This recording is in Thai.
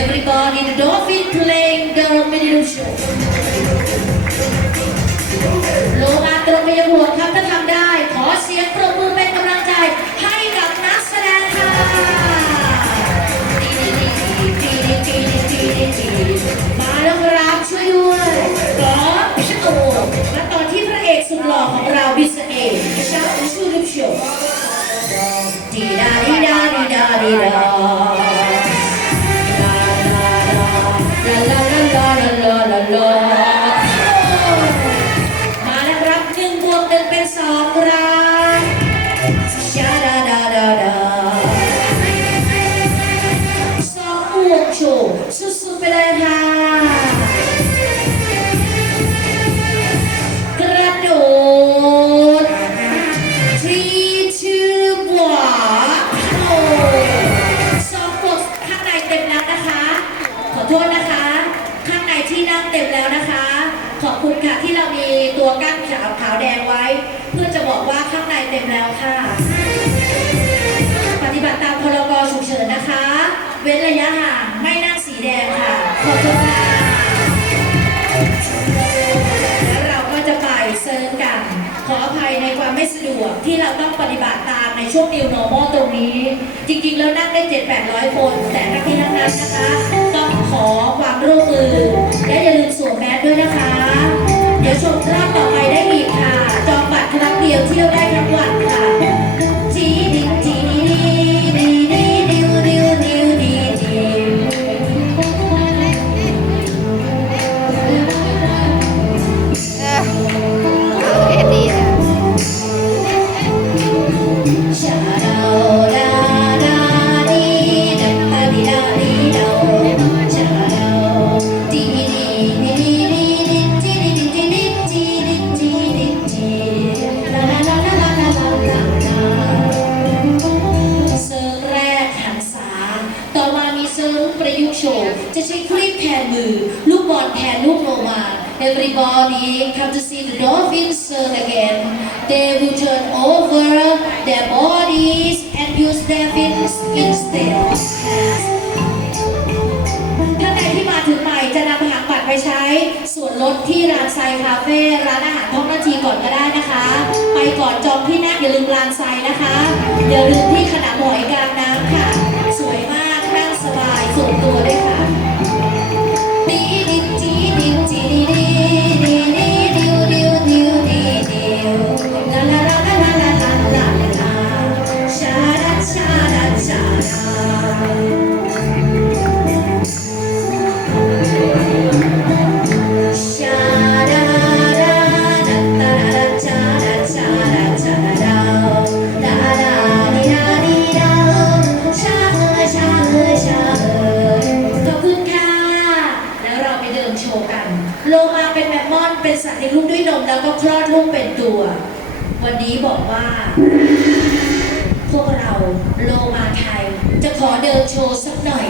Everybody the dolphin playing the middle show โลมาตรงไปยังหัวครับถ้าทำได้ ขอเสียงปรบมือเป็นกำลังใจให้กับนักแสดงค่ะมาแล้วครับช่วยด้วยกอล์ฟชโตและตอนที่พระเอกสุดหล่อของเราบิสเอกชาอุชูริปโชดีดาดีดาดีดาดีดา สุดๆไปเลยค่ะ กระโดด three two one โอ้สองบวกข้างในเต็มแล้วนะคะ ขอโทษนะคะ ข้างในที่นั่งเต็มแล้วนะคะ ขอบคุณค่ะที่เรามีตัวกั้นขาวขาวแดงไว้ เพื่อจะบอกว่าข้างในเต็มแล้วค่ะ ปฏิบัติตาม ที่เราต้องปฏิบัติตามในช่วง New Normal ตรงนี้ จริงๆ แล้วนั่งได้ 7 8 0 0 คน แต่ทั้งที่ทั้งนั้นนะคะ ต้องขอความร่วมมือ ลูกบแทนลูกโลมา Everybody come to see the dolphins serve again. They will turn over their bodies and use their fins instead ท่านใดที่มาถึงใหม่จะนำหางบัตรไปใช้ ส่วนลดที่ร้านไซคาเฟ่ร้านอาหารท้องนาทีก่อนก็ได้นะคะ ไปก่อนจองที่นั่งอย่าลืมร้านไซนะคะ อย่าลืมที่ขนมหอยกลางนะ โลมาเป็นแมมมอนเป็นสัตว์เลี้ยงลูกด้วยนมแล้วก็คลอดลูกเป็นตัว วันนี้บอกว่า พวกเราโลมาไทยจะขอเดินโชว์สักหน่อย